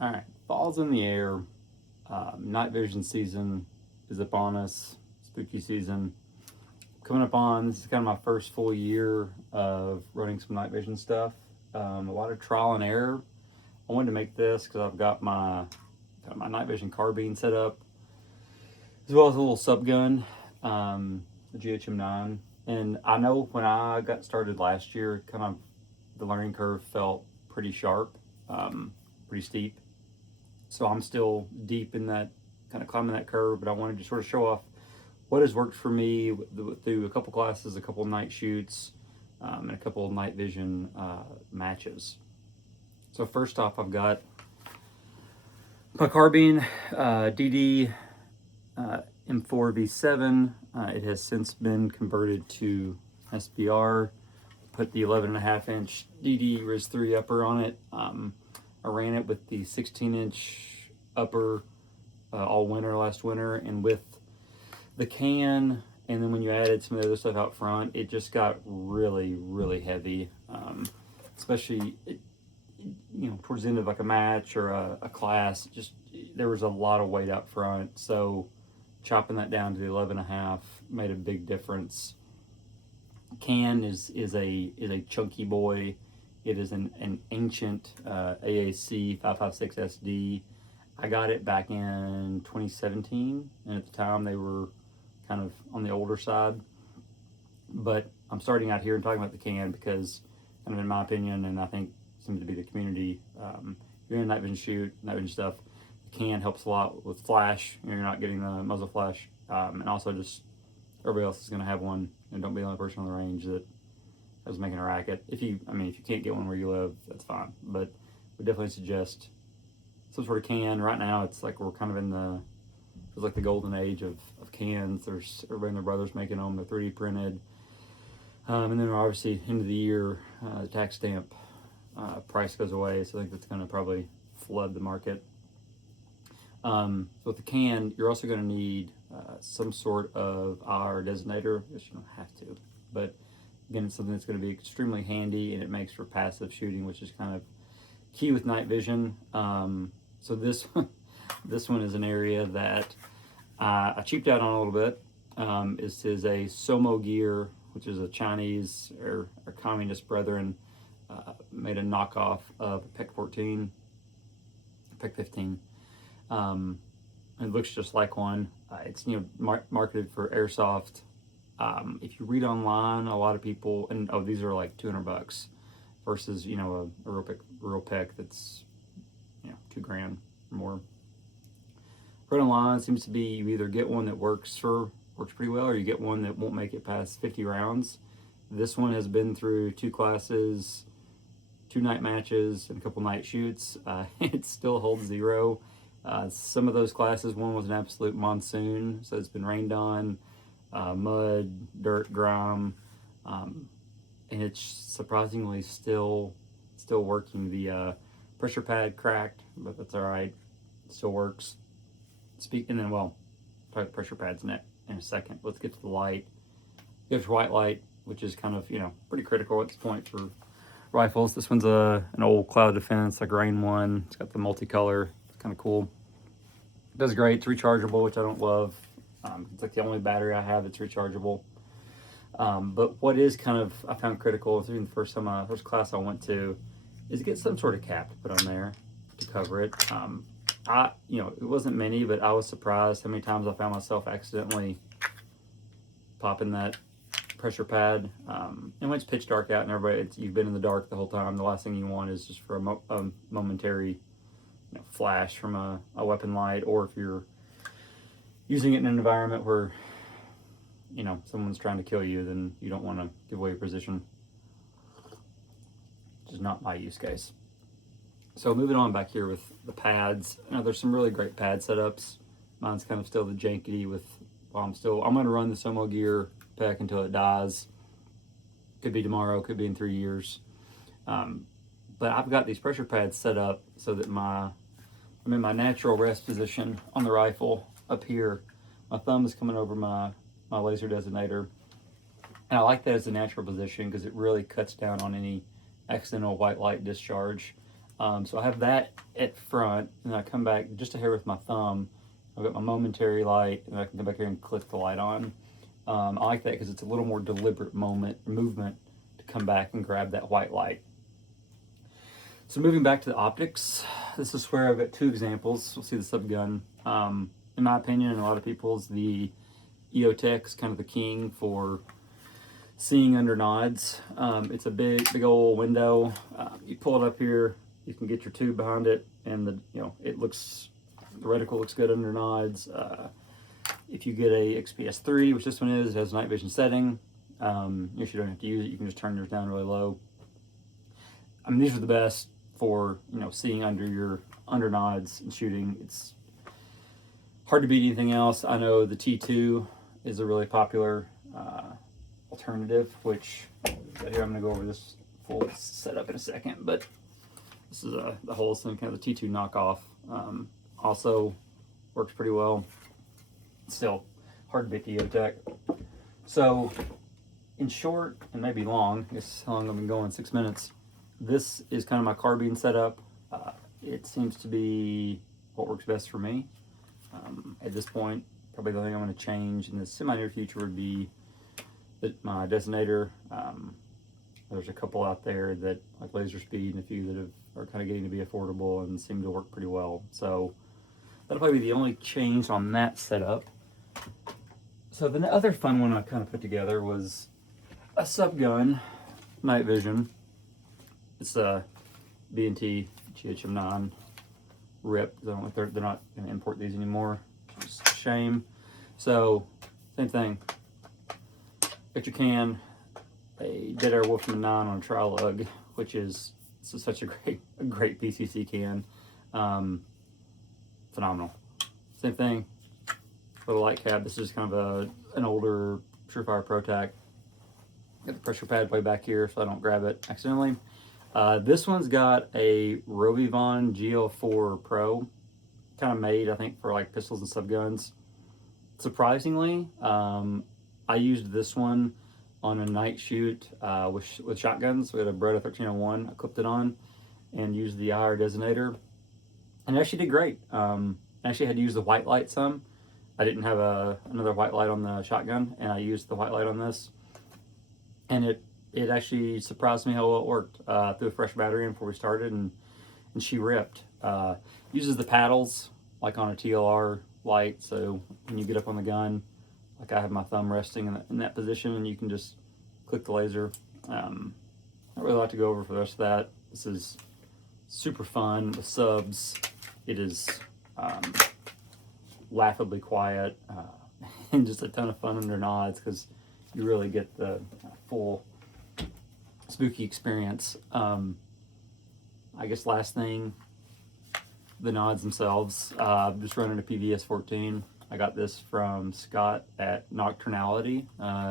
All right, fall's in the air. Night vision season is upon us. Spooky season coming up on. This is kind of my first full year of running some night vision stuff. A lot of trial and error. I wanted to make this because I've got my night vision carbine set up, as well as a little sub gun, the GHM9. And I know when I got started last year, kind of the learning curve felt pretty sharp, pretty steep. So I'm still deep in that, kind of climbing that curve, but I wanted to sort of show off what has worked for me through a couple classes, a couple night shoots, and a couple of night vision matches. So first off, I've got my carbine DD M4V7. It has since been converted to SBR. Put the 11.5-inch DD RISIII upper on it. I ran it with the 16-inch upper all winter last winter, and with the can, and then when you added some of the other stuff out front, it just got really, really heavy. Especially, towards the end of like a match or a class, just there was a lot of weight out front. So chopping that down to the 11.5 made a big difference. Can is a chunky boy. It is an ancient AAC 556 SD. I got it back in 2017, and at the time they were kind of on the older side. But I'm starting out here and talking about the can because, kind of in my opinion, and I think seems to be the community, you're in a night vision shoot, night vision stuff, the can helps a lot with flash. You're not getting the muzzle flash, and also just everybody else is going to have one, and don't be the only person on the range that is making a racket. If you can't get one where you live, that's fine. But we definitely suggest some sort of can. Right now, it's like we're kind of in it's like the golden age of cans. There's everybody and their brothers making them. They're 3D printed. And then obviously, end of the year, the tax stamp price goes away. So I think that's going to probably flood the market. So with the can, you're also going to need some sort of IR designator. I guess you don't have to, but again, it's something that's going to be extremely handy, and it makes for passive shooting, which is kind of key with night vision. So this one is an area that I cheaped out on a little bit. This is a Somo Gear, which is a Chinese or communist brethren made a knockoff of a PEC 14, PEC 15. It looks just like one. It's marketed for airsoft. If you read online, a lot of people, and these are like $200 versus a real PEC that's $2,000 or more. Read online, seems to be you either get one that works pretty well, or you get one that won't make it past 50 rounds. This one has been through 2 classes, 2 night matches, and a couple night shoots. It still holds 0. Some of those classes, one was an absolute monsoon, so it's been rained on, mud, dirt, grime, and it's surprisingly still working. The pressure pad cracked, but that's all right. It still works. And then, talk about pressure pads in a second. Let's get to the light. There's white light, which is kind of pretty critical at this point for rifles. This one's an old Cloud Defense, like Rain one. It's got the multicolor. It's kind of cool. It does great. It's rechargeable, which I don't love. It's like the only battery I have that's rechargeable. But what is I found critical, even the first class I went to, is get some sort of cap to put on there to cover it. It wasn't many, but I was surprised how many times I found myself accidentally popping that pressure pad. And when it's pitch dark out and you've been in the dark the whole time, the last thing you want is just for a momentary flash from a weapon light, or if you're using it in an environment where someone's trying to kill you, then you don't want to give away your position. Which is not my use case. So moving on back here with the pads, there's some really great pad setups. Mine's kind of still the jankety I'm going to run the Somo Gear PEC until it dies. Could be tomorrow, could be in 3 years. But I've got these pressure pads set up so that I'm in my natural rest position on the rifle up here. My thumb is coming over my laser designator. And I like that as a natural position because it really cuts down on any accidental white light discharge. So I have that at front, and I come back just a hair with my thumb. I've got my momentary light, and I can come back here and click the light on. I like that because it's a little more deliberate movement to come back and grab that white light. So moving back to the optics, this is where I've got two examples. We'll see the subgun. In my opinion, and a lot of people's, the EOTech is kind of the king for seeing under nods. It's a big old window. You pull it up here, you can get your tube behind it, and the reticle looks good under nods. If you get a XPS3, which this one is, it has a night vision setting. If you don't have to use it, you can just turn yours down really low. I mean, these are the best for seeing under nods and shooting. It's hard to beat anything else. I know the T2 is a really popular alternative, which here I'm going to go over this full setup in a second, but this is the whole thing, kind of the T2 knockoff. Also works pretty well. Still hard to beat the EOTech. So in short, and maybe long, I guess how long I've been going, 6 minutes, this is kind of my carbine setup. It seems to be what works best for me. At this point, probably the thing I'm going to change in the semi-near future would be my designator. There's a couple out there that like Laser Speed, and a few that are kind of getting to be affordable and seem to work pretty well. So that'll probably be the only change on that setup. So the other fun one I kind of put together was a subgun night vision. It's a B&T GHM9 RIP. They're not going to import these anymore. It's a shame. So same thing. Get your can, a Dead Air Wolfman 9 on a tri-lug, which is such a great PCC can. Phenomenal. Same thing for the light cab. This is kind of an older Surefire ProTac. Got the pressure pad way back here so I don't grab it accidentally. This one's got a RovyVonn GL4 Pro, kind of made, I think, for like pistols and subguns. Surprisingly, I used this one on a night shoot with shotguns. We had a Beretta 1301. I clipped it on and used the IR designator, and it actually did great. I actually had to use the white light some. I didn't have another white light on the shotgun, and I used the white light on this, and it actually surprised me how well it worked. Threw a fresh battery in before we started, and she ripped. Uses the paddles like on a TLR light, so when you get up on the gun, like I have my thumb resting in that position, and you can just click the laser. I really like to go over for the rest of that. This is super fun with subs. It is laughably quiet and just a ton of fun under nods because you really get the full spooky experience. I guess last thing, the nods themselves. I'm just running a PVS 14. I got this from Scott at Nocturnality.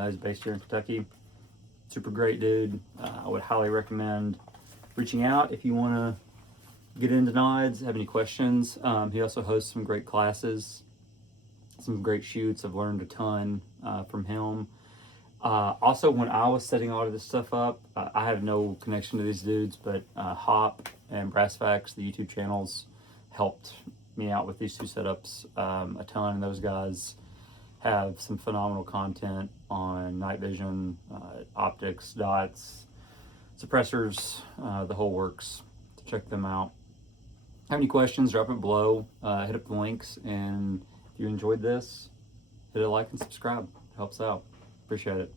He's based here in Kentucky. Super great dude. I would highly recommend reaching out if you want to get into nods, have any questions. He also hosts some great classes, some great shoots. I've learned a ton from him. Also, when I was setting all of this stuff up, I have no connection to these dudes, but Hop and Brassfax, the YouTube channels, helped me out with these two setups a ton, and those guys have some phenomenal content on night vision, optics, dots, suppressors, the whole works. So check them out. Have any questions, drop it below, hit up the links, and if you enjoyed this, hit a like and subscribe. It helps out. Appreciate it.